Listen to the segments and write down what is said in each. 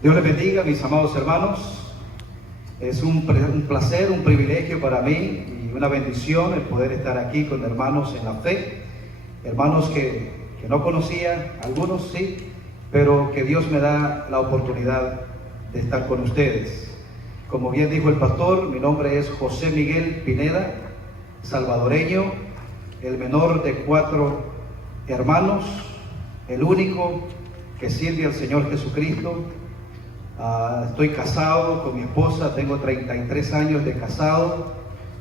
Dios les bendiga, mis amados hermanos. Es un placer, un privilegio para mí y una bendición el poder estar aquí con hermanos en la fe, hermanos que no conocía, algunos sí, pero que Dios me da la oportunidad de estar con ustedes. Como bien dijo el pastor, mi nombre es José Miguel Pineda, salvadoreño, el menor de 4 hermanos, el único que sirve al Señor Jesucristo. Estoy casado con mi esposa, tengo 33 años de casado,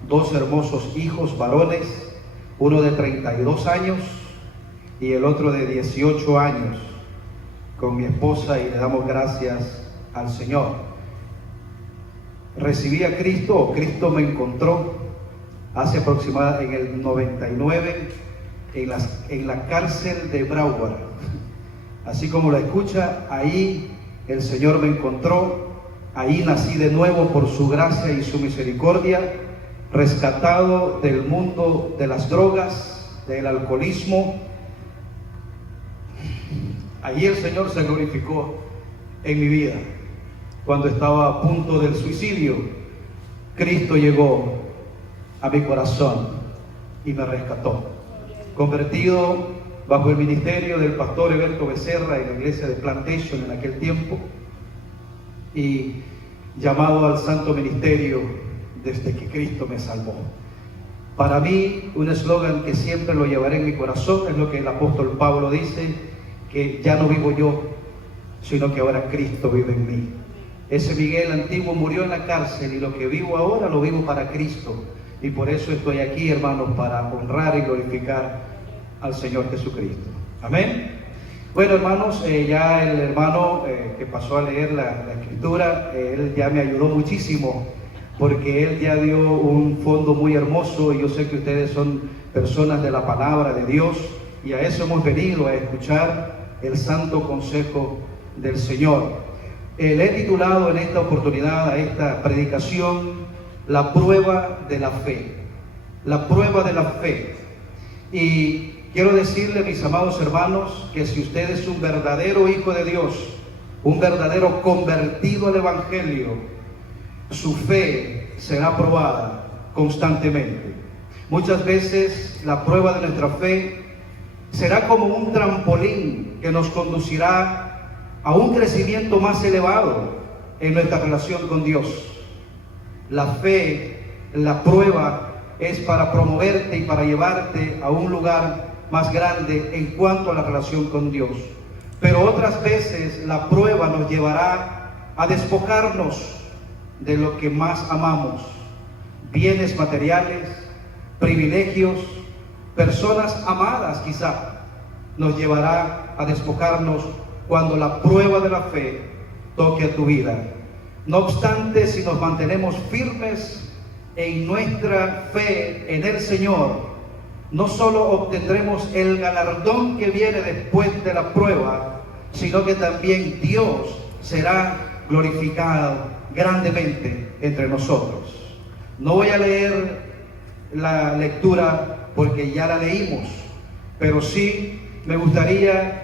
2 hermosos hijos varones, uno de 32 años y el otro de 18 años con mi esposa, y le damos gracias al Señor. Recibí a Cristo, o Cristo me encontró hace aproximadamente en el 99 en la cárcel de Broward. Así como la escucha, ahí el Señor me encontró, ahí nací de nuevo por su gracia y su misericordia, rescatado del mundo de las drogas, del alcoholismo. Ahí el Señor se glorificó en mi vida. Cuando estaba a punto del suicidio, Cristo llegó a mi corazón y me rescató. Convertido bajo el ministerio del pastor Eberto Becerra en la iglesia de Plantation en aquel tiempo, y llamado al santo ministerio desde que Cristo me salvó. Para mí, un eslogan que siempre lo llevaré en mi corazón es lo que el apóstol Pablo dice, que ya no vivo yo, sino que ahora Cristo vive en mí. Ese Miguel antiguo murió en la cárcel y lo que vivo ahora lo vivo para Cristo, y por eso estoy aquí, hermanos, para honrar y glorificar al Señor Jesucristo. Amén. Bueno, hermanos, ya el hermano que pasó a leer la escritura, él ya me ayudó muchísimo, porque él ya dio un fondo muy hermoso, y yo sé que ustedes son personas de la palabra de Dios, y a eso hemos venido, a escuchar el santo consejo del Señor. Le he titulado en esta oportunidad a esta predicación, la prueba de la fe. La prueba de la fe. Y quiero decirle, mis amados hermanos, que si usted es un verdadero hijo de Dios, un verdadero convertido al Evangelio, su fe será probada constantemente. Muchas veces la prueba de nuestra fe será como un trampolín que nos conducirá a un crecimiento más elevado en nuestra relación con Dios. La fe, la prueba, es para promoverte y para llevarte a un lugar más grande en cuanto a la relación con Dios. Pero otras veces la prueba nos llevará a despojarnos de lo que más amamos: bienes materiales, privilegios, personas amadas quizá. Nos llevará a despojarnos cuando la prueba de la fe toque a tu vida. No obstante, si nos mantenemos firmes en nuestra fe en el Señor, no solo obtendremos el galardón que viene después de la prueba, sino que también Dios será glorificado grandemente entre nosotros. No voy a leer la lectura porque ya la leímos, pero sí me gustaría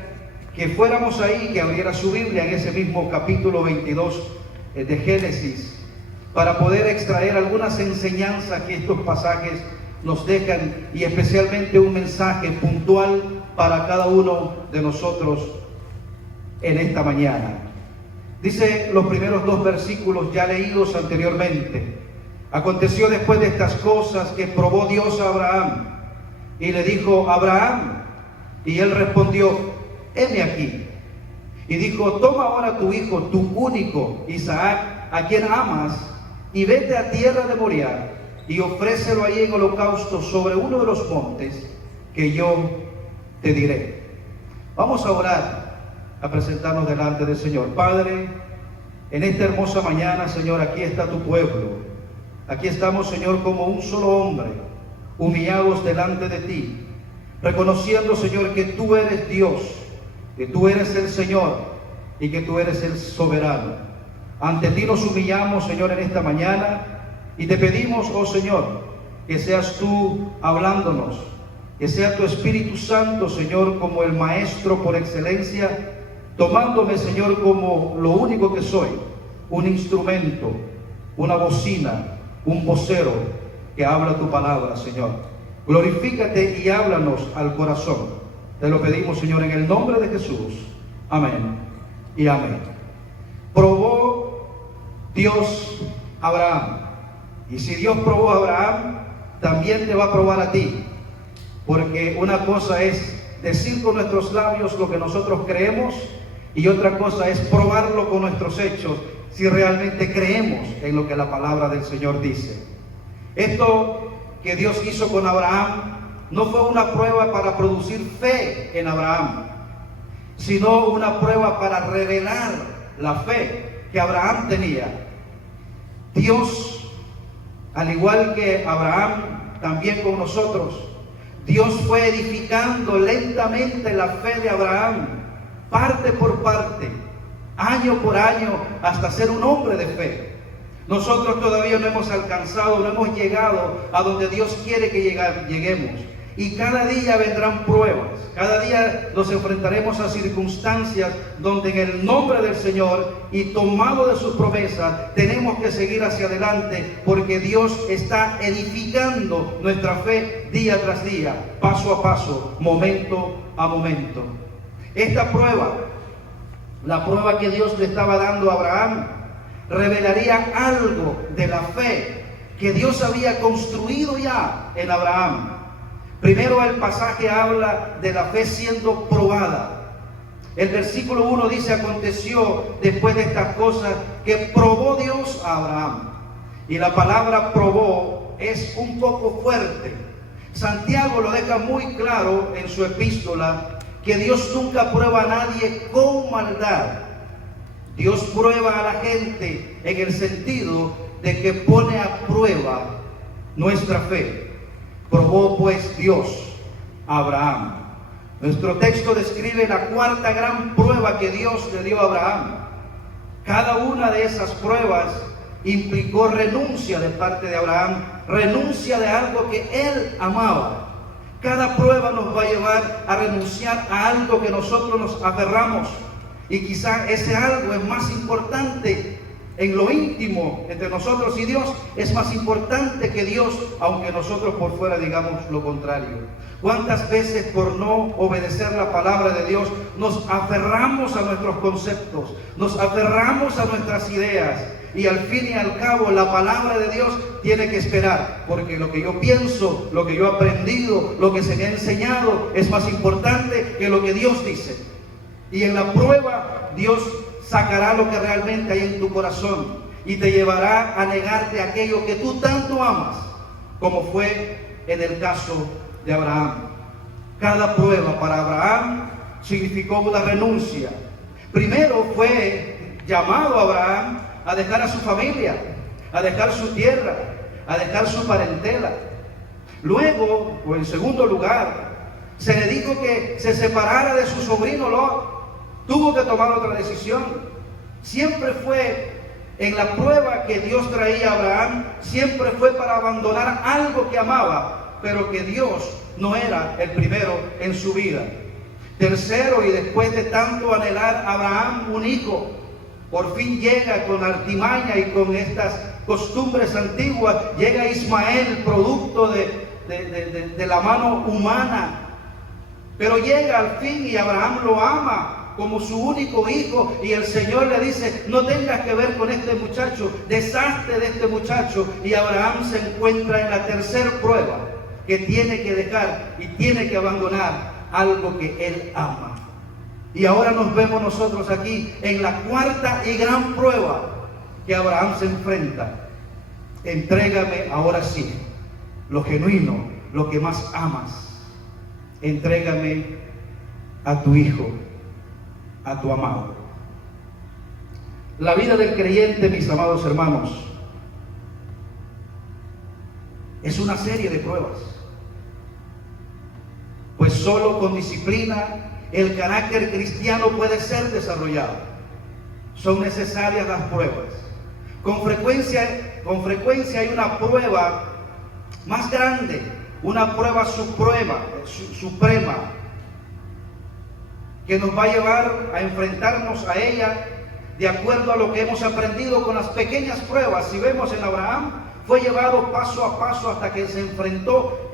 que fuéramos ahí, que abriera su Biblia en ese mismo capítulo 22 de Génesis, para poder extraer algunas enseñanzas que estos pasajes nos dejan, y especialmente un mensaje puntual para cada uno de nosotros en esta mañana. Dice los primeros 2 versículos ya leídos anteriormente: aconteció después de estas cosas que probó Dios a Abraham y le dijo: Abraham. Y él respondió: heme aquí. Y dijo: toma ahora tu hijo, tu único, Isaac, a quien amas, y vete a tierra de Moriah, y ofrécelo allí en holocausto sobre uno de los montes que yo te diré. Vamos a orar, a presentarnos delante del Señor. Padre, en esta hermosa mañana, Señor, aquí está tu pueblo. Aquí estamos, Señor, como un solo hombre, humillados delante de ti, reconociendo, Señor, que tú eres Dios, que tú eres el Señor y que tú eres el soberano. Ante ti nos humillamos, Señor, en esta mañana, y te pedimos, oh Señor, que seas tú hablándonos, que sea tu Espíritu Santo, Señor, como el Maestro por excelencia, tomándome, Señor, como lo único que soy, un instrumento, una bocina, un vocero que habla tu palabra, Señor. Glorifícate y háblanos al corazón. Te lo pedimos, Señor, en el nombre de Jesús. Amén y amén. Probó Dios a Abraham. Y si Dios probó a Abraham, también te va a probar a ti. Porque una cosa es decir con nuestros labios lo que nosotros creemos, y otra cosa es probarlo con nuestros hechos, si realmente creemos en lo que la palabra del Señor dice. Esto que Dios hizo con Abraham no fue una prueba para producir fe en Abraham, sino una prueba para revelar la fe que Abraham tenía. Dios, al igual que Abraham, también con nosotros, Dios fue edificando lentamente la fe de Abraham, parte por parte, año por año, hasta ser un hombre de fe. Nosotros todavía no hemos alcanzado, no hemos llegado a donde Dios quiere que lleguemos. Y cada día vendrán pruebas, cada día nos enfrentaremos a circunstancias donde en el nombre del Señor y tomado de sus promesas tenemos que seguir hacia adelante, porque Dios está edificando nuestra fe día tras día, paso a paso, momento a momento. Esta prueba, la prueba que Dios le estaba dando a Abraham, revelaría algo de la fe que Dios había construido ya en Abraham. Primero el pasaje habla de la fe siendo probada. El versículo 1 dice: aconteció después de estas cosas que probó Dios a Abraham. Y la palabra probó es un poco fuerte. Santiago lo deja muy claro en su epístola, que Dios nunca prueba a nadie con maldad. Dios prueba a la gente en el sentido de que pone a prueba nuestra fe. Probó pues Dios a Abraham. Nuestro texto describe la cuarta gran prueba que Dios le dio a Abraham. Cada una de esas pruebas implicó renuncia de parte de Abraham, renuncia de algo que él amaba. Cada prueba nos va a llevar a renunciar a algo que nosotros nos aferramos, y quizá ese algo es más importante en lo íntimo entre nosotros y Dios, es más importante que Dios, aunque nosotros por fuera digamos lo contrario. ¿Cuántas veces por no obedecer la palabra de Dios nos aferramos a nuestros conceptos, nos aferramos a nuestras ideas? Y al fin y al cabo la palabra de Dios tiene que esperar, porque lo que yo pienso, lo que yo he aprendido, lo que se me ha enseñado es más importante que lo que Dios dice. Y en la prueba Dios sacará lo que realmente hay en tu corazón y te llevará a negarte aquello que tú tanto amas, como fue en el caso de Abraham. Cada prueba para Abraham significó una renuncia. Primero fue llamado a Abraham a dejar a su familia, a dejar su tierra, a dejar su parentela. Luego, o en segundo lugar, se le dijo que se separara de su sobrino Lot. Tuvo que tomar otra decisión. Siempre fue en la prueba que Dios traía a Abraham, siempre fue para abandonar algo que amaba, pero que Dios no era el primero en su vida. Tercero, y después de tanto anhelar Abraham un hijo, por fin llega con artimaña y con estas costumbres antiguas, llega Ismael, producto de la mano humana, pero llega al fin y Abraham lo ama como su único hijo, y el Señor le dice: no tengas que ver con este muchacho, deshazte de este muchacho. Y Abraham se encuentra en la tercera prueba, que tiene que dejar y tiene que abandonar algo que él ama. Y ahora nos vemos nosotros aquí en la cuarta y gran prueba que Abraham se enfrenta. Entrégame ahora sí lo genuino, lo que más amas. Entrégame a tu hijo, a tu amado. La vida del creyente, mis amados hermanos, es una serie de pruebas, pues solo con disciplina el carácter cristiano puede ser desarrollado. Son necesarias las pruebas. Con frecuencia hay una prueba más grande, una prueba suprema, que nos va a llevar a enfrentarnos a ella de acuerdo a lo que hemos aprendido con las pequeñas pruebas. Si vemos en Abraham, fue llevado paso a paso hasta que se enfrentó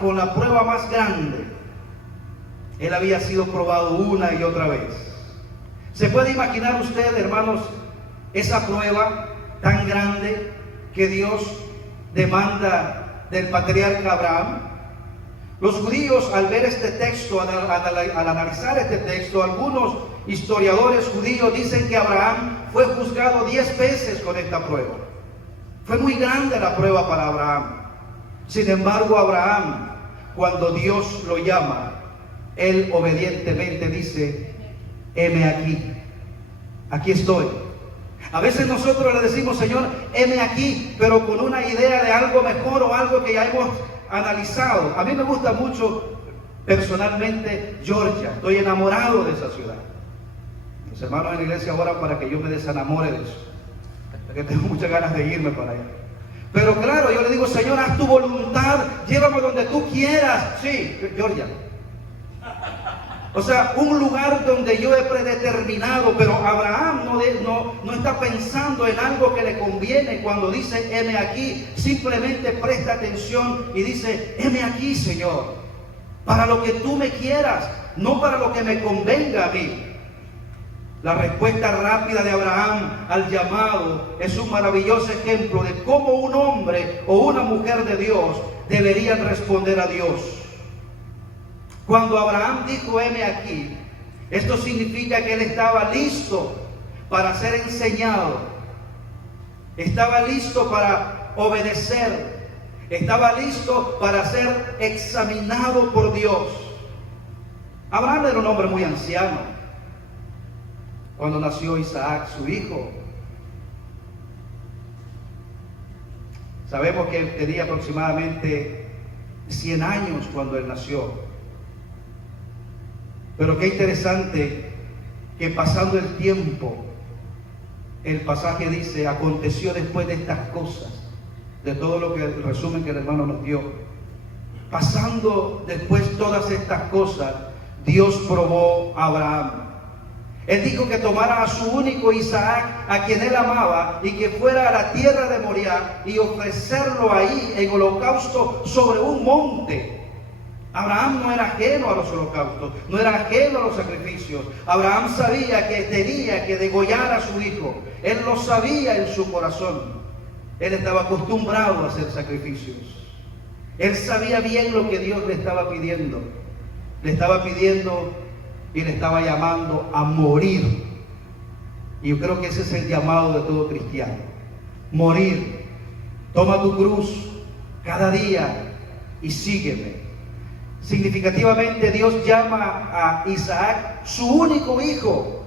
con la prueba más grande. Él había sido probado una y otra vez. ¿Se puede imaginar usted, hermanos, esa prueba tan grande que Dios demanda del patriarca Abraham? Los judíos, al ver este texto, al analizar este texto, algunos historiadores judíos dicen que Abraham fue juzgado 10 veces con esta prueba. Fue muy grande la prueba para Abraham. Sin embargo, Abraham, cuando Dios lo llama, él obedientemente dice: heme aquí, aquí estoy. A veces nosotros le decimos: Señor, heme aquí, pero con una idea de algo mejor o algo que ya hemos analizado. A mí me gusta mucho personalmente Georgia, estoy enamorado de esa ciudad. Los hermanos en la iglesia oran para que yo me desenamore de eso, porque tengo muchas ganas de irme para allá. Pero claro, yo le digo: Señor, haz tu voluntad, llévame donde tú quieras. Sí, Georgia. O sea, un lugar donde yo he predeterminado. Pero Abraham no está pensando en algo que le conviene cuando dice: heme aquí. Simplemente presta atención y dice: heme aquí, Señor, para lo que tú me quieras, no para lo que me convenga a mí. La respuesta rápida de Abraham al llamado es un maravilloso ejemplo de cómo un hombre o una mujer de Dios deberían responder a Dios. Cuando Abraham dijo: heme aquí, esto significa que él estaba listo para ser enseñado, estaba listo para obedecer, estaba listo para ser examinado por Dios. Abraham era un hombre muy anciano cuando nació Isaac, su hijo. Sabemos que él tenía aproximadamente 100 años cuando él nació. Pero qué interesante que pasando el tiempo, el pasaje dice: aconteció después de estas cosas, de todo lo que el resumen que el hermano nos dio, pasando después todas estas cosas, Dios probó a Abraham. Él dijo que tomara a su único Isaac, a quien él amaba, y que fuera a la tierra de Moriah y ofrecerlo ahí en holocausto sobre un monte. Abraham no era ajeno a los holocaustos, no era ajeno a los sacrificios. Abraham sabía que tenía que degollar a su hijo. Él lo sabía en su corazón. Él estaba acostumbrado a hacer sacrificios. Él sabía bien lo que Dios le estaba pidiendo. Le estaba pidiendo y le estaba llamando a morir. Y yo creo que ese es el llamado de todo cristiano: morir. Toma tu cruz cada día y sígueme. Significativamente, Dios llama a Isaac su único hijo,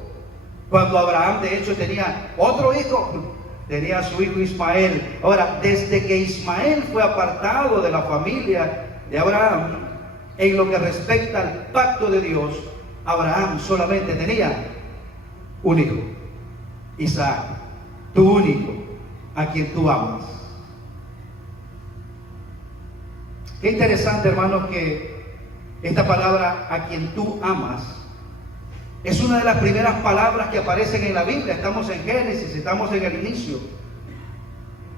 cuando Abraham de hecho tenía otro hijo, tenía a su hijo Ismael. Ahora, desde que Ismael fue apartado de la familia de Abraham, en lo que respecta al pacto de Dios, Abraham solamente tenía un hijo, Isaac, tu único, a quien tú amas. Qué interesante, hermanos, que esta palabra "a quien tú amas" es una de las primeras palabras que aparecen en la Biblia. Estamos en Génesis, estamos en el inicio.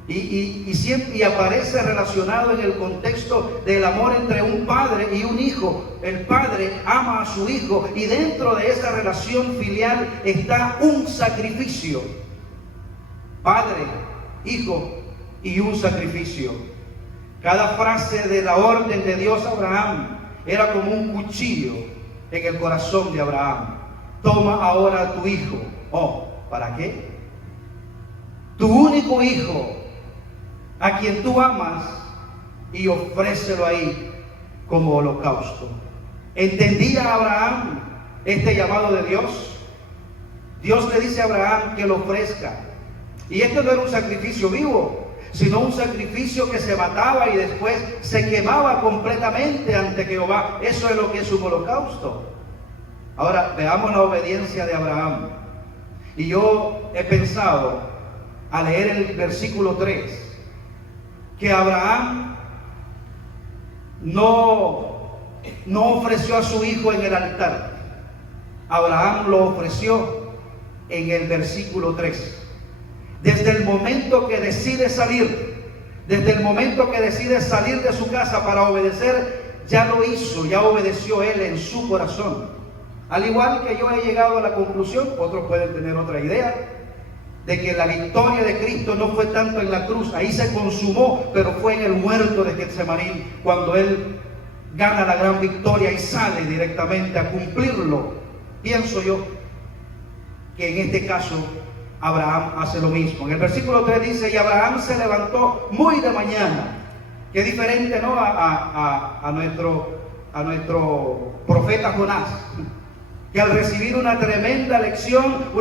Y siempre aparece relacionado en el contexto del amor entre un padre y un hijo. El padre ama a su hijo y dentro de esa relación filial está un sacrificio. Padre, hijo y un sacrificio. Cada frase de la orden de Dios a Abraham era como un cuchillo en el corazón de Abraham. Toma ahora a tu hijo. Oh, ¿para qué? Tu único hijo, a quien tú amas, y ofrécelo ahí como holocausto. ¿Entendía Abraham este llamado de Dios? Dios le dice a Abraham que lo ofrezca. Y esto no era un sacrificio vivo, sino un sacrificio que se mataba y después se quemaba completamente ante Jehová. Eso es lo que es un holocausto. Ahora veamos la obediencia de Abraham. Y yo he pensado, al leer el versículo 3, que Abraham no ofreció a su hijo en el altar. Abraham lo ofreció en el versículo 3. Desde el momento que decide salir, desde el momento que decide salir de su casa para obedecer, ya lo hizo, ya obedeció él en su corazón. Al igual que yo he llegado a la conclusión, otros pueden tener otra idea, de que la victoria de Cristo no fue tanto en la cruz, ahí se consumó, pero fue en el huerto de Getsemaní, cuando Él gana la gran victoria y sale directamente a cumplirlo. Pienso yo que en este caso Abraham hace lo mismo. En el versículo 3 dice, y Abraham se levantó muy de mañana. Qué diferente, ¿no? a nuestro profeta Jonás, que al recibir una tremenda lección,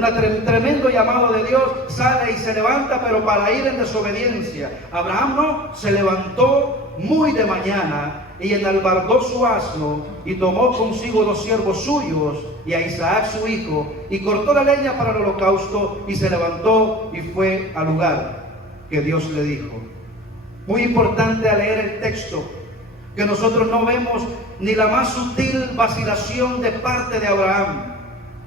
tremendo llamado de Dios, sale y se levanta, pero para ir en desobediencia. Abraham no, se levantó muy de mañana y enalbardó su asno y tomó consigo 2 siervos suyos y a Isaac su hijo y cortó la leña para el holocausto y se levantó y fue al lugar que Dios le dijo. Muy importante al leer el texto, que nosotros no vemos ni la más sutil vacilación de parte de Abraham.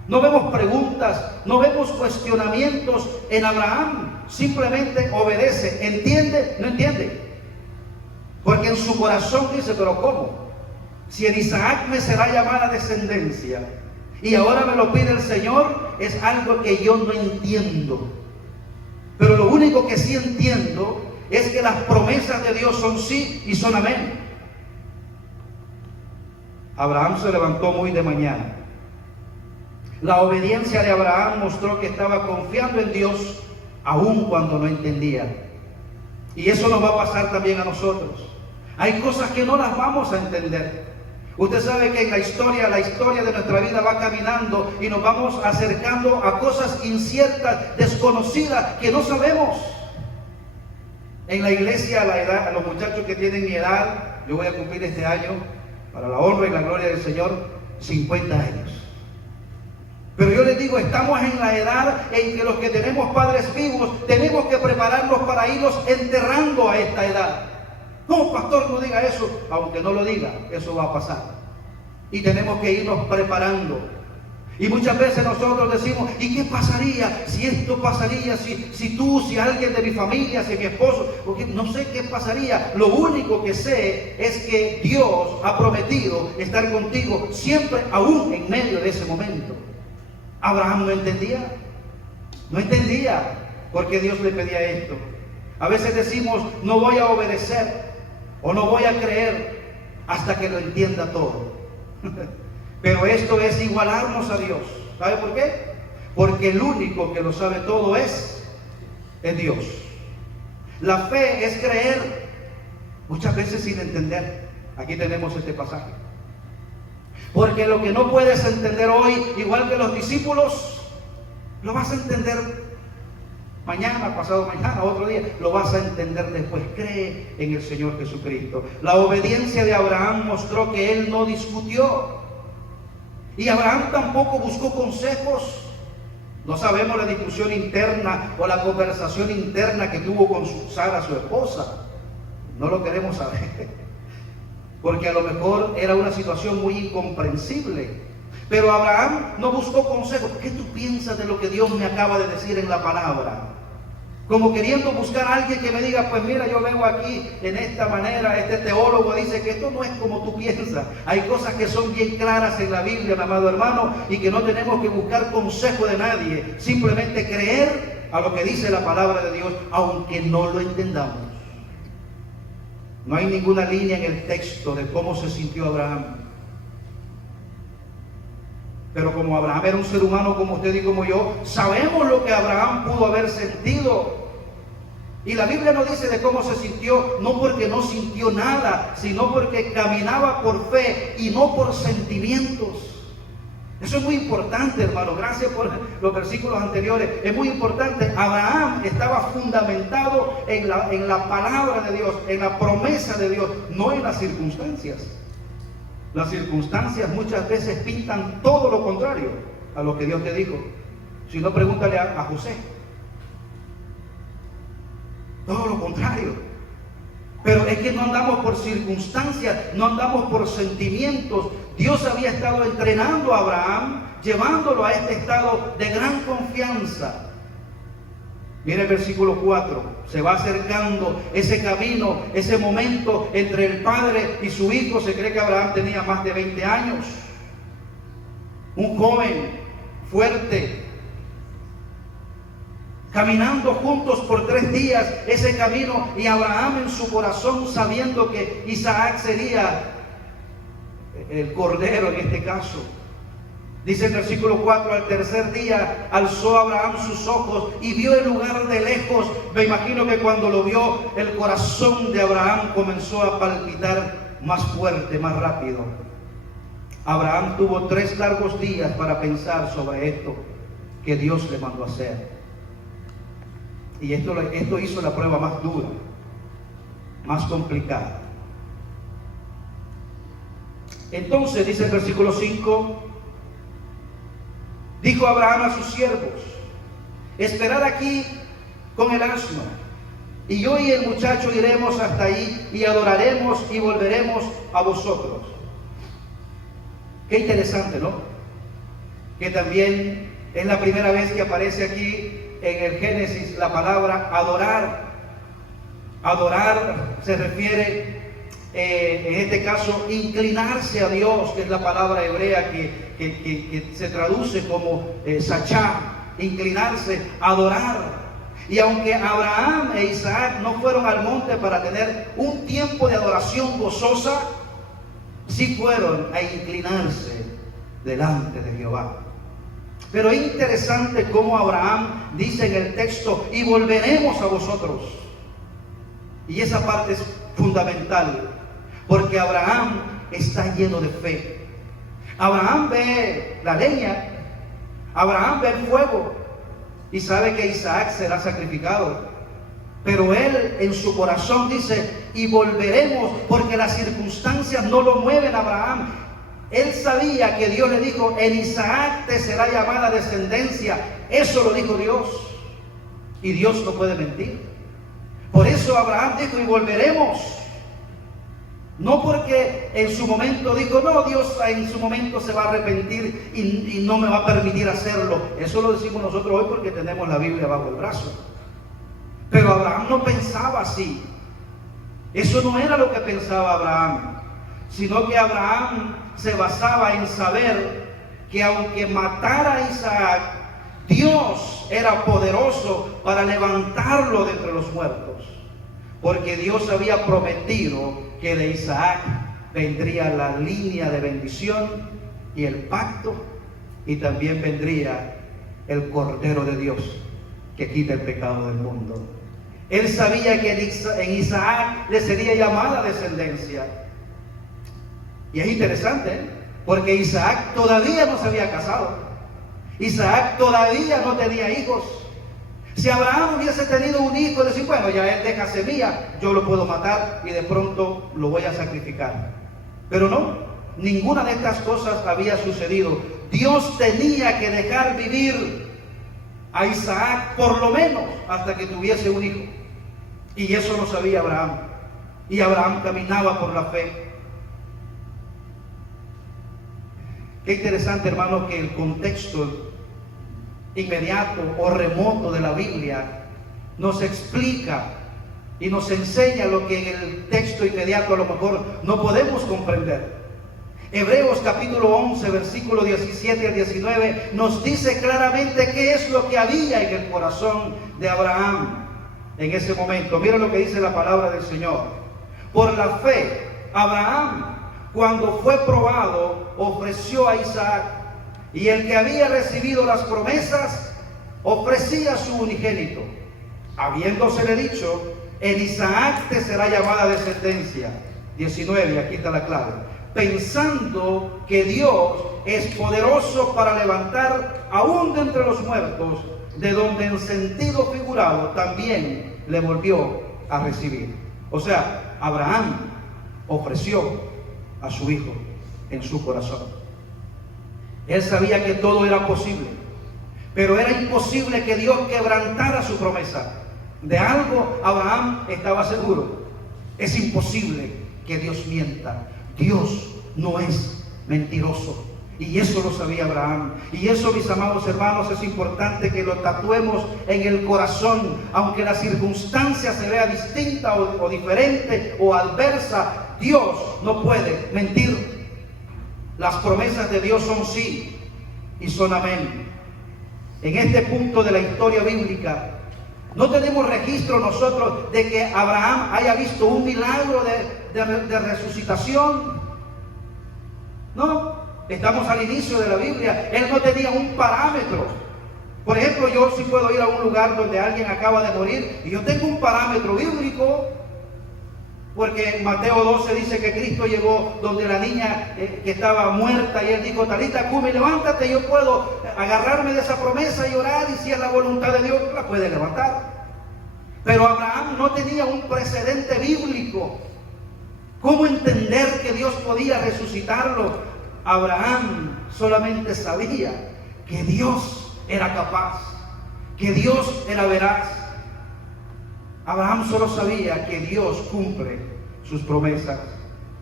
No vemos preguntas, no vemos cuestionamientos en Abraham. Simplemente obedece. ¿Entiende? No entiende. Porque en su corazón dice, pero ¿cómo? Si en Isaac me será llamada descendencia y ahora me lo pide el Señor, es algo que yo no entiendo. Pero lo único que sí entiendo es que las promesas de Dios son sí y son amén. Abraham se levantó muy de mañana. La obediencia de Abraham mostró que estaba confiando en Dios aun cuando no entendía. Y eso nos va a pasar también a nosotros. Hay cosas que no las vamos a entender. Usted sabe que en la historia de nuestra vida va caminando y nos vamos acercando a cosas inciertas, desconocidas, que no sabemos. En la iglesia, a los muchachos que tienen mi edad, yo voy a cumplir este año, para la honra y la gloria del Señor, 50 años. Pero yo les digo, estamos en la edad en que los que tenemos padres vivos tenemos que prepararlos para irlos enterrando a esta edad. No, pastor, no diga eso. Aunque no lo diga, eso va a pasar. Y tenemos que irnos preparando. Y muchas veces nosotros decimos, ¿y qué pasaría si esto pasaría? Si alguien de mi familia, si mi esposo, porque no sé qué pasaría. Lo único que sé es que Dios ha prometido estar contigo siempre, aún en medio de ese momento. Abraham no entendía por qué Dios le pedía esto. A veces decimos, no voy a obedecer o no voy a creer hasta que lo entienda todo. Pero esto es igualarnos a Dios. ¿Sabe por qué? Porque el único que lo sabe todo es Dios. La fe es creer, muchas veces sin entender. Aquí tenemos este pasaje. Porque lo que no puedes entender hoy, igual que los discípulos, lo vas a entender mañana, pasado mañana, otro día, lo vas a entender después. Cree en el Señor Jesucristo. La obediencia de Abraham mostró que él no discutió. Y Abraham tampoco buscó consejos. No sabemos la discusión interna o la conversación interna que tuvo con Sara, su esposa. No lo queremos saber. Porque a lo mejor era una situación muy incomprensible. Pero Abraham no buscó consejos. ¿Qué tú piensas de lo que Dios me acaba de decir en la palabra? Como queriendo buscar a alguien que me diga, pues mira, yo vengo aquí en esta manera, este teólogo dice que esto no es como tú piensas. Hay cosas que son bien claras en la Biblia, mi amado hermano, y que no tenemos que buscar consejo de nadie. Simplemente creer a lo que dice la palabra de Dios, aunque no lo entendamos. No hay ninguna línea en el texto de cómo se sintió Abraham. Pero como Abraham era un ser humano como usted y como yo, sabemos lo que Abraham pudo haber sentido. Y la Biblia no dice de cómo se sintió, no porque no sintió nada, sino porque caminaba por fe y no por sentimientos. Eso es muy importante, hermano. Gracias por los versículos anteriores. Es muy importante. Abraham estaba fundamentado en la palabra de Dios, en la promesa de Dios, no en las circunstancias. Las circunstancias muchas veces pintan todo lo contrario a lo que Dios te dijo. Si no, pregúntale a José. Todo lo contrario. Pero es que no andamos por circunstancias, no andamos por sentimientos. Dios había estado entrenando a Abraham, llevándolo a este estado de gran confianza. Mira el versículo 4, se va acercando ese camino, ese momento entre el padre y su hijo. Se cree que Abraham tenía más de 20 años, un joven fuerte, caminando juntos por 3 días ese camino, y Abraham en su corazón sabiendo que Isaac sería el cordero en este caso. Dice el versículo 4, al tercer día alzó Abraham sus ojos y vio el lugar de lejos. Me imagino que cuando lo vio, el corazón de Abraham comenzó a palpitar más fuerte, más rápido. Abraham tuvo 3 largos días para pensar sobre esto que Dios le mandó a hacer. Y esto hizo la prueba más dura, más complicada. Entonces, dice el versículo 5, dijo Abraham a sus siervos: esperad aquí con el asno, y yo y el muchacho iremos hasta ahí y adoraremos y volveremos a vosotros. Qué interesante, ¿no? Que también es la primera vez que aparece aquí en el Génesis la palabra adorar. Adorar se refiere, en este caso, inclinarse a Dios, que es la palabra hebrea que se traduce como sachá, inclinarse, adorar. Y aunque Abraham e Isaac no fueron al monte para tener un tiempo de adoración gozosa, sí fueron a inclinarse delante de Jehová. Pero es interesante cómo Abraham dice en el texto: y volveremos a vosotros. Y esa parte es fundamental, porque Abraham está lleno de fe. Abraham ve la leña, Abraham ve el fuego y sabe que Isaac será sacrificado. Pero él en su corazón dice: y volveremos, porque las circunstancias no lo mueven a Abraham. Él sabía que Dios le dijo: en Isaac te será llamada descendencia. Eso lo dijo Dios, y Dios no puede mentir. Por eso Abraham dijo: y volveremos. No porque en su momento dijo: no, Dios en su momento se va a arrepentir y no me va a permitir hacerlo. Eso lo decimos nosotros hoy porque tenemos la Biblia bajo el brazo. Pero Abraham no pensaba así. Eso no era lo que pensaba Abraham, sino que Abraham se basaba en saber que aunque matara a Isaac, Dios era poderoso para levantarlo de entre los muertos, porque Dios había prometido que de Isaac vendría la línea de bendición y el pacto, y también vendría el Cordero de Dios que quita el pecado del mundo. Él sabía que en Isaac le sería llamada descendencia. Y es interesante, porque Isaac todavía no se había casado. Isaac todavía no tenía hijos. Si Abraham hubiese tenido un hijo, decir: bueno, ya él deja semilla, yo lo puedo matar y de pronto lo voy a sacrificar. Pero no, ninguna de estas cosas había sucedido. Dios tenía que dejar vivir a Isaac por lo menos hasta que tuviese un hijo. Y eso lo sabía Abraham. Y Abraham caminaba por la fe. Qué interesante, hermano, que el contexto inmediato o remoto de la Biblia nos explica y nos enseña lo que en el texto inmediato a lo mejor no podemos comprender. Hebreos capítulo 11, versículo 17 al 19 nos dice claramente qué es lo que había en el corazón de Abraham en ese momento. Mira lo que dice la palabra del Señor. Por la fe, Abraham, cuando fue probado, ofreció a Isaac, y el que había recibido las promesas ofrecía a su unigénito, habiéndosele dicho: en Isaac te será llamada descendencia. 19, aquí está la clave. Pensando que Dios es poderoso para levantar aún de entre los muertos, de donde en sentido figurado también le volvió a recibir. O sea, Abraham ofreció a su hijo en su corazón. Él sabía que todo era posible, pero era imposible que Dios quebrantara su promesa. De algo Abraham estaba seguro: es imposible que Dios mienta. Dios no es mentiroso. Y eso lo sabía Abraham. Y eso, mis amados hermanos, es importante que lo tatuemos en el corazón. Aunque la circunstancia se vea distinta o diferente o adversa, Dios no puede mentir. Las promesas de Dios son sí y son amén. En este punto de la historia bíblica, no tenemos registro nosotros de que Abraham haya visto un milagro de resucitación. No. Estamos al inicio de la Biblia. Él no tenía un parámetro. Por ejemplo, yo sí puedo ir a un lugar donde alguien acaba de morir y yo tengo un parámetro bíblico, porque en Mateo 12 dice que Cristo llegó donde la niña que estaba muerta y él dijo: Talita cumi, levántate. Yo puedo agarrarme de esa promesa y orar, y si es la voluntad de Dios, la puede levantar. Pero Abraham no tenía un precedente bíblico. ¿Cómo entender que Dios podía resucitarlo? Abraham solamente sabía que Dios era capaz, que Dios era veraz. Abraham solo sabía que Dios cumple sus promesas.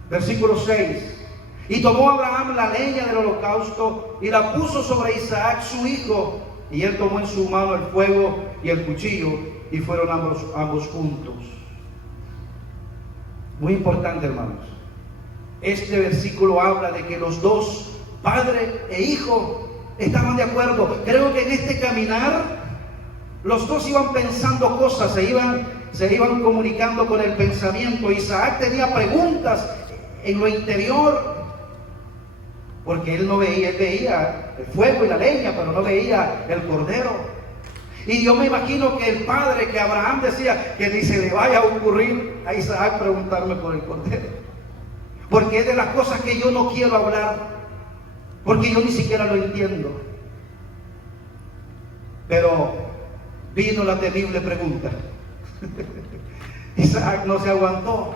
Versículo 6. Y tomó Abraham la leña del holocausto y la puso sobre Isaac su hijo, y él tomó en su mano el fuego y el cuchillo, y fueron ambos juntos. Muy importante, hermanos. Este versículo habla de que los dos, padre e hijo, estaban de acuerdo. Creo que en este caminar los dos iban pensando cosas, se iban comunicando con el pensamiento. Isaac tenía preguntas en lo interior, porque él veía el fuego y la leña, pero no veía el cordero. Y yo me imagino que el padre, que Abraham decía que ni se le vaya a ocurrir a Isaac preguntarme por el cordero, porque es de las cosas que yo no quiero hablar, porque yo ni siquiera lo entiendo. Pero vino la temible pregunta. Isaac no se aguantó.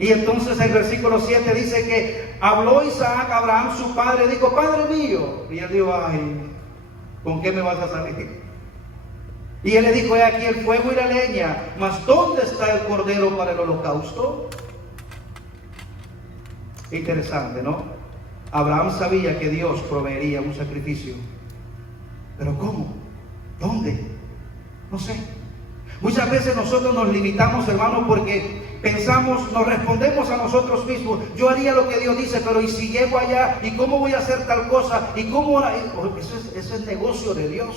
Y entonces el versículo 7 dice que habló Isaac a Abraham su padre, dijo: Padre mío. Y él dijo: ay, ¿con qué me vas a salir? Y él le dijo: he aquí el fuego y la leña, mas ¿dónde está el cordero para el holocausto? Interesante, ¿no? Abraham sabía que Dios proveería un sacrificio. ¿Pero cómo? ¿Dónde? No sé. Muchas veces nosotros nos limitamos, hermanos, porque pensamos, nos respondemos a nosotros mismos: yo haría lo que Dios dice, pero ¿y si llego allá? ¿Y cómo voy a hacer tal cosa? ¿Y cómo? Eso es negocio de Dios.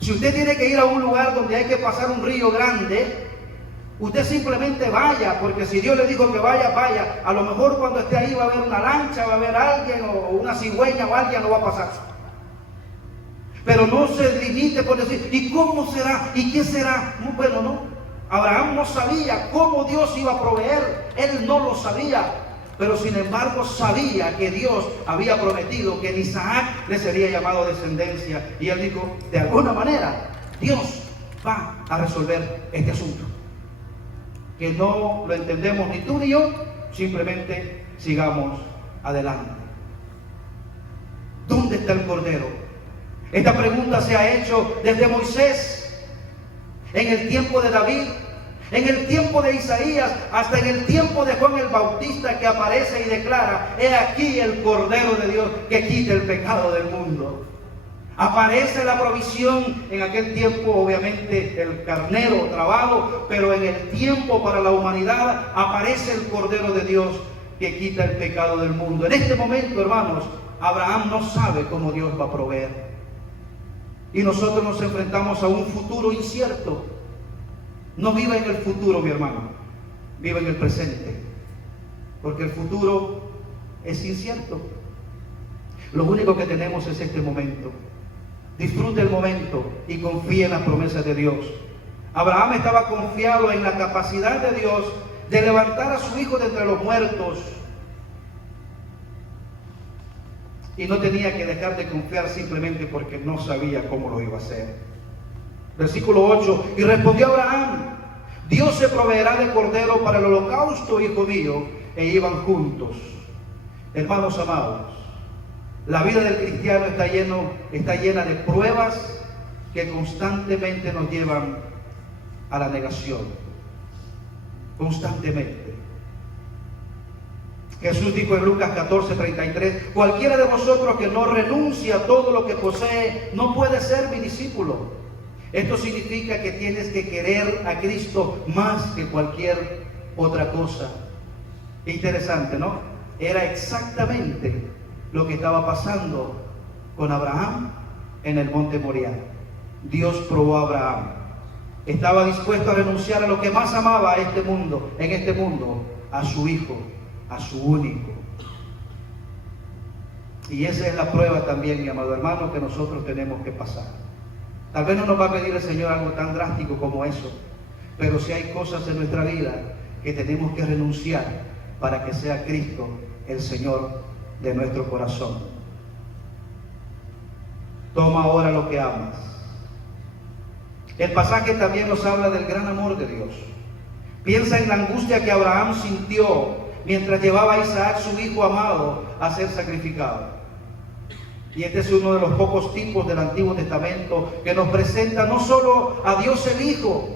Si usted tiene que ir a un lugar donde hay que pasar un río grande, usted simplemente vaya, porque si Dios le dijo que vaya, vaya. A lo mejor cuando esté ahí va a haber una lancha, va a haber alguien, o una cigüeña o alguien, no va a pasar. Pero no se limite por decir: ¿y cómo será? ¿Y qué será? Bueno, no. Abraham no sabía cómo Dios iba a proveer. Él no lo sabía. Pero sin embargo sabía que Dios había prometido que en Isaac le sería llamado descendencia. Y él dijo: de alguna manera Dios va a resolver este asunto. Que no lo entendemos ni tú ni yo, simplemente sigamos adelante. ¿Dónde está el cordero? Esta pregunta se ha hecho desde Moisés, en el tiempo de David, en el tiempo de Isaías, hasta en el tiempo de Juan el Bautista, que aparece y declara: he aquí el Cordero de Dios que quita el pecado del mundo. Aparece la provisión en aquel tiempo, obviamente el carnero trabado, pero en el tiempo para la humanidad aparece el Cordero de Dios que quita el pecado del mundo. En este momento, hermanos, Abraham no sabe cómo Dios va a proveer. Y nosotros nos enfrentamos a un futuro incierto. No viva en el futuro, mi hermano, viva en el presente, porque el futuro es incierto. Lo único que tenemos es este momento. Disfrute el momento y confíe en las promesas de Dios. Abraham estaba confiado en la capacidad de Dios de levantar a su hijo de entre los muertos, y no tenía que dejar de confiar simplemente porque no sabía cómo lo iba a hacer. Versículo 8: y respondió Abraham: Dios se proveerá de cordero para el holocausto, hijo mío. E iban juntos. Hermanos amados, la vida del cristiano está llena de pruebas que constantemente nos llevan a la negación. Constantemente. Jesús dijo en Lucas 14:33, cualquiera de vosotros que no renuncia a todo lo que posee, no puede ser mi discípulo. Esto significa que tienes que querer a Cristo más que cualquier otra cosa. Interesante, ¿no? Era exactamente lo que estaba pasando con Abraham en el monte Moriah. Dios probó a Abraham. Estaba dispuesto a renunciar a lo que más amaba en este mundo, a su hijo, a su único. Y esa es la prueba también, mi amado hermano, que nosotros tenemos que pasar. Tal vez no nos va a pedir el Señor algo tan drástico como eso, pero si hay cosas en nuestra vida que tenemos que renunciar para que sea Cristo el Señor de nuestro corazón. Toma ahora lo que amas. El pasaje también nos habla del gran amor de Dios. Piensa en la angustia que Abraham sintió mientras llevaba a Isaac, su hijo amado, a ser sacrificado. Y este es uno de los pocos tipos del Antiguo Testamento que nos presenta no solo a Dios el Hijo,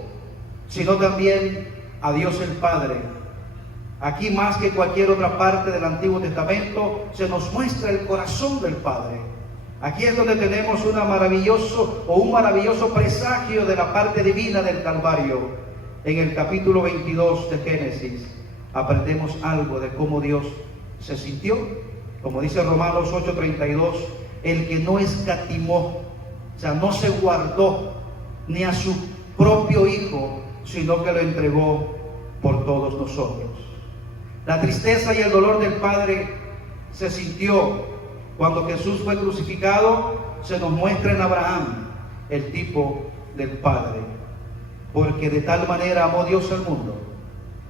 sino también a Dios el Padre. Aquí, más que cualquier otra parte del Antiguo Testamento, se nos muestra el corazón del Padre. Aquí es donde tenemos un maravilloso presagio de la parte divina del Calvario. En el capítulo 22 de Génesis aprendemos algo de cómo Dios se sintió. Como dice Romanos 8:32, el que no escatimó, o sea, no se guardó ni a su propio Hijo, sino que lo entregó por todos nosotros. La tristeza y el dolor del Padre se sintió cuando Jesús fue crucificado. Se nos muestra en Abraham el tipo del Padre, porque de tal manera amó Dios al mundo,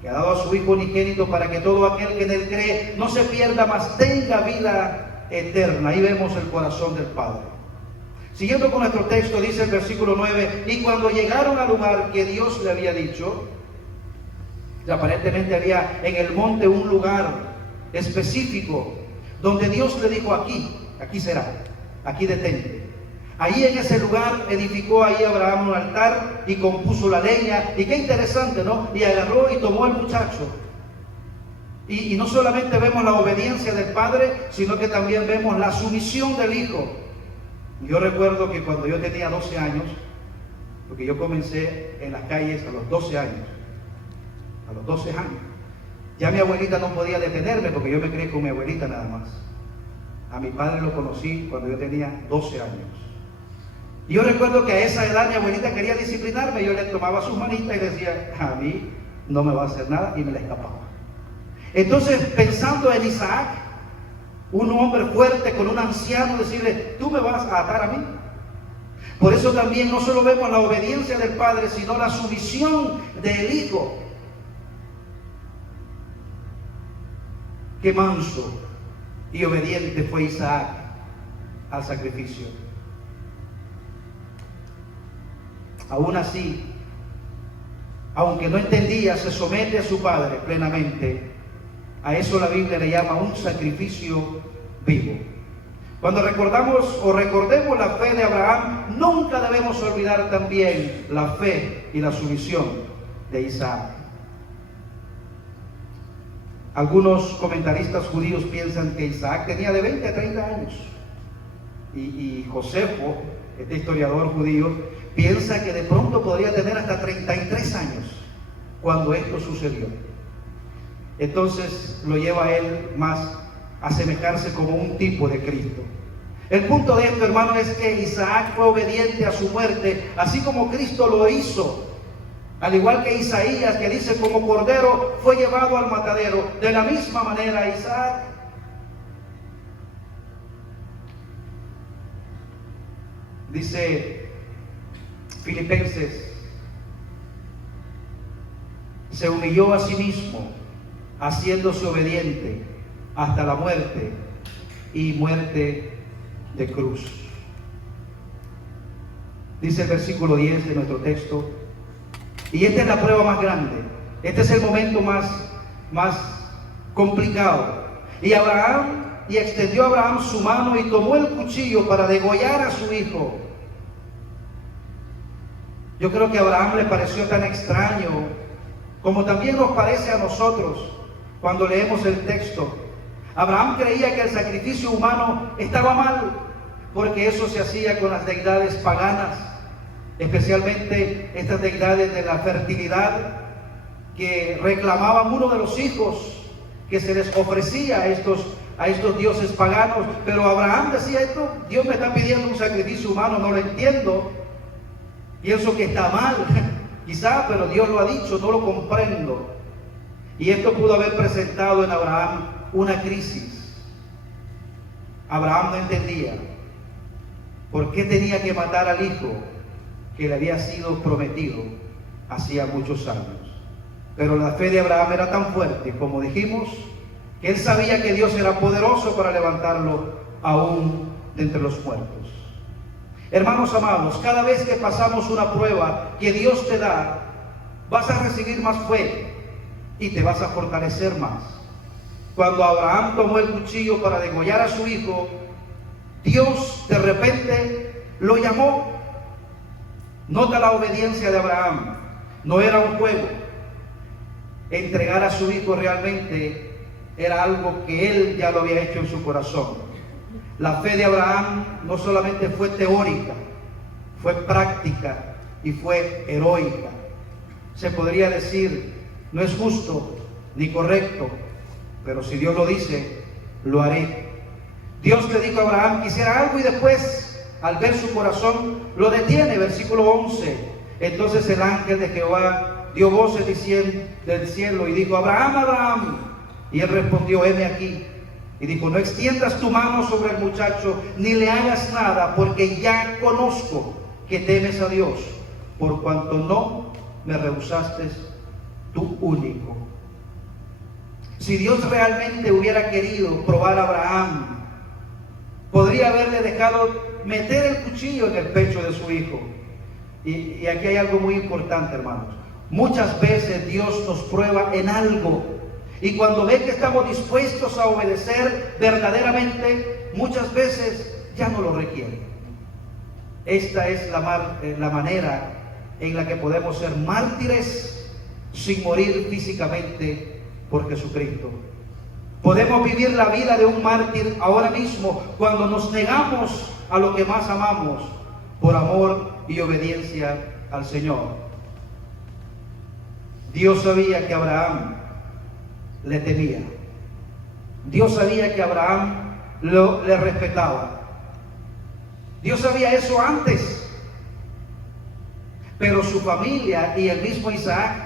que ha dado a su Hijo unigénito para que todo aquel que en él cree no se pierda, mas tenga vida eterna. Ahí vemos el corazón del Padre. Siguiendo con nuestro texto, dice el versículo 9, y cuando llegaron al lugar que Dios le había dicho, y aparentemente había en el monte un lugar específico donde Dios le dijo: aquí será, aquí detente. Ahí en ese lugar edificó ahí Abraham un altar y compuso la leña. Y qué interesante, ¿no? Y agarró y tomó al muchacho. Y no solamente vemos la obediencia del padre, sino que también vemos la sumisión del hijo. Yo recuerdo que cuando yo tenía 12 años, porque yo comencé en las calles a los 12 años, ya mi abuelita no podía detenerme porque yo me crié con mi abuelita nada más. A mi padre lo conocí cuando yo tenía 12 años. Y yo recuerdo que a esa edad mi abuelita quería disciplinarme. Yo le tomaba sus manitas y decía: a mí no me va a hacer nada, y me la escapaba. Entonces, pensando en Isaac, un hombre fuerte con un anciano, decirle: tú me vas a atar a mí. Por eso también no solo vemos la obediencia del padre, sino la sumisión del hijo. Qué manso y obediente fue Isaac al sacrificio. Aún así, aunque no entendía, se somete a su padre plenamente. A eso la Biblia le llama un sacrificio vivo. Cuando recordemos la fe de Abraham, nunca debemos olvidar también la fe y la sumisión de Isaac. Algunos comentaristas judíos piensan que Isaac tenía de 20 a 30 años. Y Josefo, este historiador judío, piensa que de pronto podría tener hasta 33 años cuando esto sucedió. Entonces lo lleva a él más a asemejarse como un tipo de Cristo. El punto de esto, hermano, es que Isaac fue obediente a su muerte, así como Cristo lo hizo. Al igual que Isaías, que dice: como cordero fue llevado al matadero. De la misma manera Isaac. Dice Filipenses: se humilló a sí mismo, haciéndose obediente hasta la muerte, y muerte de cruz. Dice el versículo 10 de nuestro texto: y esta es la prueba más grande, este es el momento más complicado. Y extendió Abraham su mano y tomó el cuchillo para degollar a su hijo. Yo creo que a Abraham le pareció tan extraño, como también nos parece a nosotros cuando leemos el texto, Abraham creía que el sacrificio humano estaba mal, porque eso se hacía con las deidades paganas, especialmente estas deidades de la fertilidad, que reclamaban uno de los hijos que se les ofrecía a estos dioses paganos. Pero Abraham decía: esto, Dios me está pidiendo un sacrificio humano, no lo entiendo, pienso que está mal, quizá, pero Dios lo ha dicho, no lo comprendo. Y esto pudo haber presentado en Abraham una crisis. Abraham no entendía por qué tenía que matar al hijo que le había sido prometido hacía muchos años. Pero la fe de Abraham era tan fuerte, como dijimos, que él sabía que Dios era poderoso para levantarlo aún de entre los muertos. Hermanos amados, cada vez que pasamos una prueba que Dios te da, vas a recibir más fe y te vas a fortalecer más. Cuando Abraham tomó el cuchillo para degollar a su hijo, Dios de repente lo llamó. Nota la obediencia de Abraham. No era un juego. Entregar a su hijo realmente era algo que él ya lo había hecho en su corazón. La fe de Abraham no solamente fue teórica, fue práctica y fue heroica. Se podría decir: no es justo ni correcto, pero si Dios lo dice, lo haré. Dios le dijo a Abraham que hiciera algo, y después, al ver su corazón, lo detiene. Versículo 11. Entonces el ángel de Jehová dio voces del cielo y dijo: Abraham, Abraham. Y él respondió: heme aquí. Y dijo: no extiendas tu mano sobre el muchacho, ni le hagas nada, porque ya conozco que temes a Dios, por cuanto no me rehusaste tu único. Si Dios realmente hubiera querido probar a Abraham, podría haberle dejado meter el cuchillo en el pecho de su hijo. Y aquí hay algo muy importante, hermanos. Muchas veces Dios nos prueba en algo, y cuando ve que estamos dispuestos a obedecer verdaderamente, muchas veces ya no lo requiere. Esta es la manera en la que podemos ser mártires sin morir físicamente por Jesucristo. Podemos vivir la vida de un mártir ahora mismo, cuando nos negamos a lo que más amamos por amor y obediencia al Señor. Dios sabía que Abraham le temía. Dios sabía que Abraham le respetaba. Dios sabía eso antes. Pero su familia y el mismo Isaac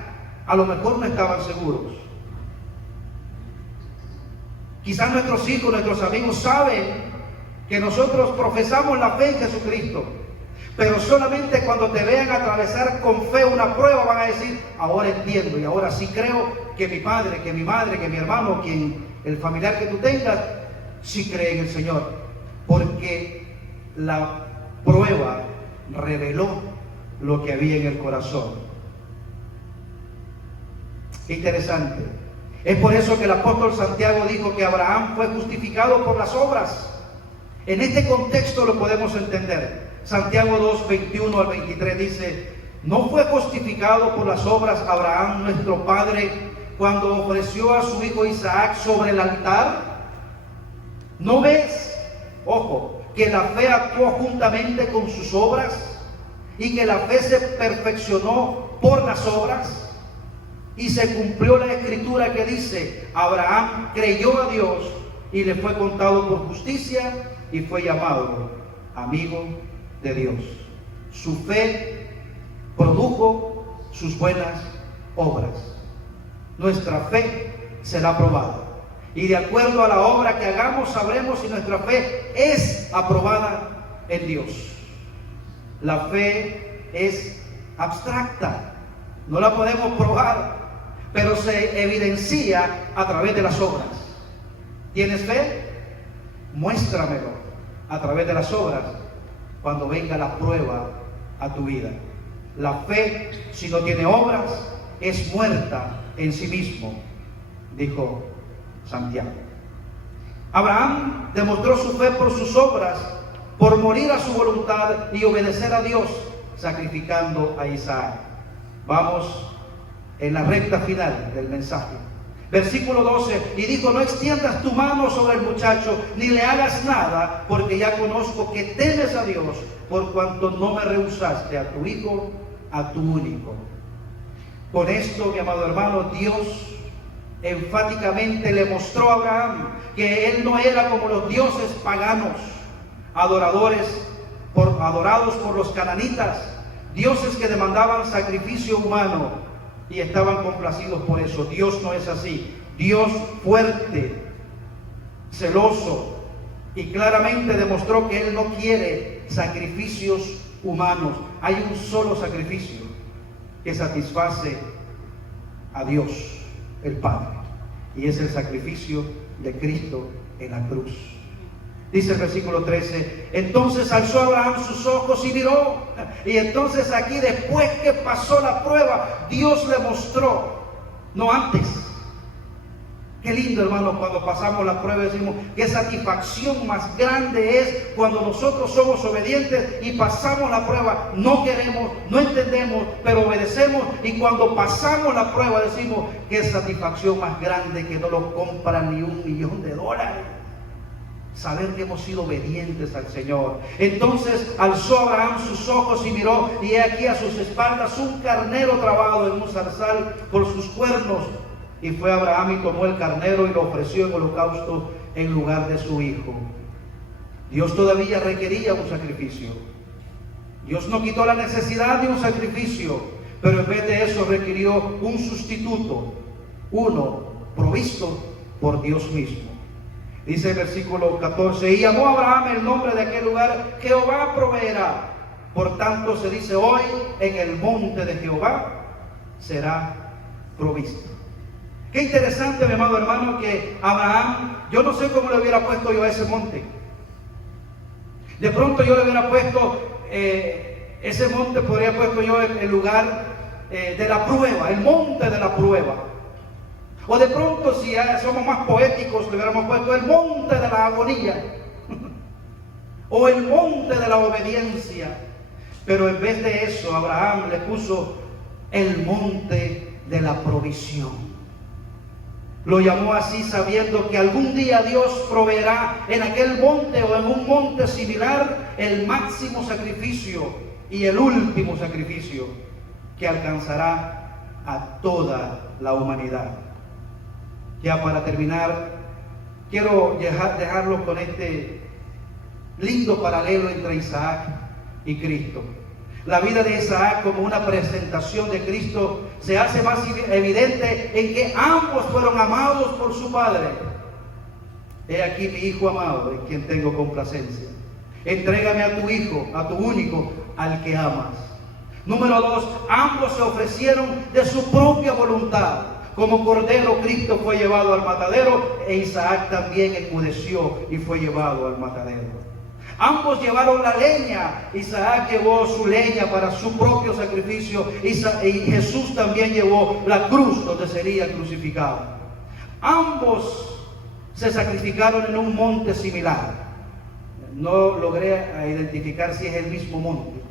a lo mejor no estaban seguros. Quizás nuestros hijos, nuestros amigos saben que nosotros profesamos la fe en Jesucristo, pero solamente cuando te vean atravesar con fe una prueba van a decir: ahora entiendo, y ahora sí creo que mi padre, que mi madre, que mi hermano, el familiar que tú tengas, sí cree en el Señor, porque la prueba reveló lo que había en el corazón. Interesante. Es por eso que el apóstol Santiago dijo que Abraham fue justificado por las obras. En este contexto lo podemos entender. Santiago 2, 21 al 23 dice: ¿no fue justificado por las obras Abraham nuestro padre cuando ofreció a su hijo Isaac sobre el altar? ¿No ves, ojo, que la fe actuó juntamente con sus obras y que la fe se perfeccionó por las obras? Y se cumplió la escritura que dice: Abraham creyó a Dios y le fue contado por justicia y fue llamado amigo de Dios. Su fe produjo sus buenas obras. Nuestra fe será aprobada, y de acuerdo a la obra que hagamos sabremos si nuestra fe es aprobada en Dios. La fe es abstracta, no la podemos probar, pero se evidencia a través de las obras. ¿Tienes fe? Muéstramelo a través de las obras cuando venga la prueba a tu vida. La fe, si no tiene obras, es muerta en sí mismo, dijo Santiago. Abraham demostró su fe por sus obras, por morir a su voluntad y obedecer a Dios, sacrificando a Isaac. Vamos en la recta final del mensaje. Versículo 12, y dijo: no extiendas tu mano sobre el muchacho, ni le hagas nada, porque ya conozco que temes a Dios, por cuanto no me rehusaste a tu hijo, a tu único. Con esto, mi amado hermano, Dios enfáticamente le mostró a Abraham que él no era como los dioses paganos, adorados por los cananitas, dioses que demandaban sacrificio humano y estaban complacidos por eso. Dios no es así. Dios fuerte, celoso, y claramente demostró que Él no quiere sacrificios humanos. Hay un solo sacrificio que satisface a Dios, el Padre, y es el sacrificio de Cristo en la cruz. Dice el versículo 13: entonces alzó Abraham sus ojos y miró. Y entonces aquí, después que pasó la prueba, Dios le mostró, no antes. Qué lindo, hermano, cuando pasamos la prueba, decimos qué satisfacción más grande es cuando nosotros somos obedientes y pasamos la prueba. No queremos, no entendemos, pero obedecemos, y cuando pasamos la prueba decimos qué satisfacción más grande, que no lo compra ni $1.000.000. Saber que hemos sido obedientes al Señor. Entonces alzó Abraham sus ojos y miró, y he aquí a sus espaldas un carnero trabado en un zarzal por sus cuernos. Y fue Abraham y tomó el carnero y lo ofreció en holocausto en lugar de su hijo. Dios todavía requería un sacrificio. Dios no quitó la necesidad de un sacrificio, pero en vez de eso requirió un sustituto, uno provisto por Dios mismo. Dice el versículo 14: y llamó a Abraham el nombre de aquel lugar: Jehová proveerá. Por tanto se dice hoy: en el monte de Jehová será provisto. Qué interesante, mi amado hermano, que Abraham, yo no sé cómo le hubiera puesto yo a ese monte. De pronto yo le hubiera puesto, ese monte podría haber puesto yo el lugar de la prueba, el monte de la prueba. O de pronto, si somos más poéticos, le hubiéramos puesto el monte de la agonía o el monte de la obediencia. Pero en vez de eso, Abraham le puso el monte de la provisión. Lo llamó así sabiendo que algún día Dios proveerá en aquel monte o en un monte similar el máximo sacrificio y el último sacrificio que alcanzará a toda la humanidad. Ya para terminar, quiero dejarlo con este lindo paralelo entre Isaac y Cristo. La vida de Isaac, como una presentación de Cristo, se hace más evidente en que ambos fueron amados por su padre. He aquí mi hijo amado, en quien tengo complacencia. Entrégame a tu hijo, a tu único, al que amas. Número 2, ambos se ofrecieron de su propia voluntad. Como cordero, Cristo fue llevado al matadero, e Isaac también enmudeció y fue llevado al matadero. Ambos llevaron la leña. Isaac llevó su leña para su propio sacrificio, y Jesús también llevó la cruz donde sería crucificado. Ambos se sacrificaron en un monte similar. No logré identificar si es el mismo monte.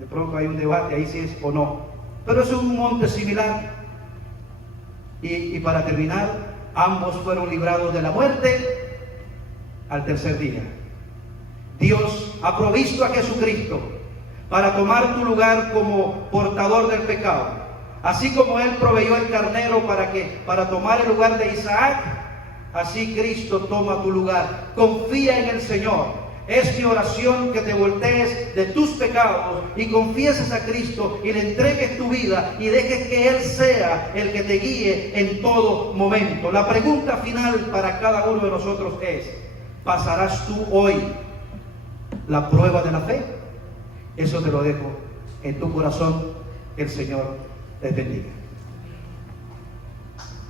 De pronto hay un debate ahí si es o no, pero es un monte similar. Y para terminar, ambos fueron librados de la muerte al tercer día. Dios ha provisto a Jesucristo para tomar tu lugar como portador del pecado. Así como Él proveyó el carnero para tomar el lugar de Isaac, así Cristo toma tu lugar. Confía en el Señor. Es mi oración que te voltees de tus pecados y confieses a Cristo y le entregues tu vida y dejes que Él sea el que te guíe en todo momento. La pregunta final para cada uno de nosotros es: ¿pasarás tú hoy la prueba de la fe? Eso te lo dejo en tu corazón. El Señor te bendiga.